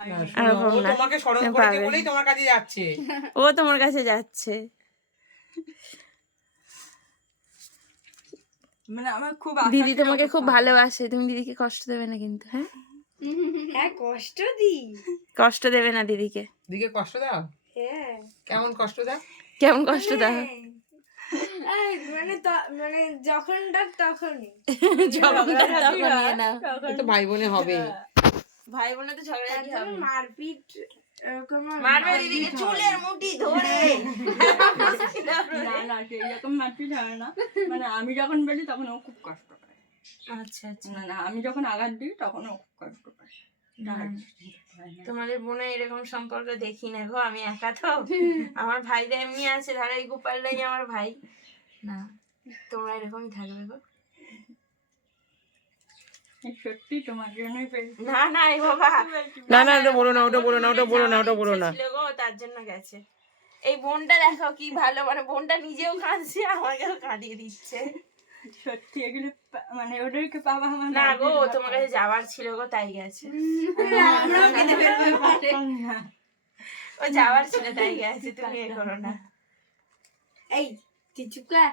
তোমাকে স্মরণ করেছে বলেই তোমার কাছে যাচ্ছে। ও তোমার কাছে যাচ্ছে। মানে আমার খুব দিদি তোমাকে খুব ভালোবাসে, তুমি দিদিকে কষ্ট দেবে না কিন্তু। হ্যাঁ হ্যাঁ কষ্ট দিই, কষ্ট দেবে না দিদিকে। দিকে কষ্ট দাও? হ্যাঁ কেমন কষ্ট দাও? কেমন কষ্ট দাও? মানে মানে যখন তখনই তো ভাই বোনে হবে, ভাই বোনে তো ঝগড়াঝাটি হবে, মারপিট এরকম মারবে দিদিকে চুলের মুঠি ধরে। না এরকম মারপিট হয় না, মানে আমি যখন বলি তখন ও খুব কষ্ট পায়। আচ্ছা আচ্ছা। না আমি যখন আঘাত দিই তখন ও খুব কষ্ট পায়। তোমাদের বোনে এরকম সম্পর্ক দেখি না গো, আমি একা তো। আমার ভাইরা এমনি আছে, ধরো এই গোপালটাই আমার ভাই না, তোমরা এরকমই থাকবে গো। সত্যি তোমার জন্যই পেয়েছি। না না এই বাবা, না না ওটা বলো না, ওটা বলো না, ওটা বলো না, ওটা বলো না। ছিল গো তার জন্য গেছে। এই বোনটা দেখো কি ভালো, মানে বোনটা নিজেও কাঁদছে আমাকেও কাঁদিয়ে দিচ্ছে। সত্যি এগুলো মানে ওদেরকে পাওয়া আমার না গো, তোমার কাছে যাওয়ার ছিল গো তাই গেছে। ও যাওয়ার ছিল তাই গেছে, তুমি এ করো না। এই তুই চুপ কর।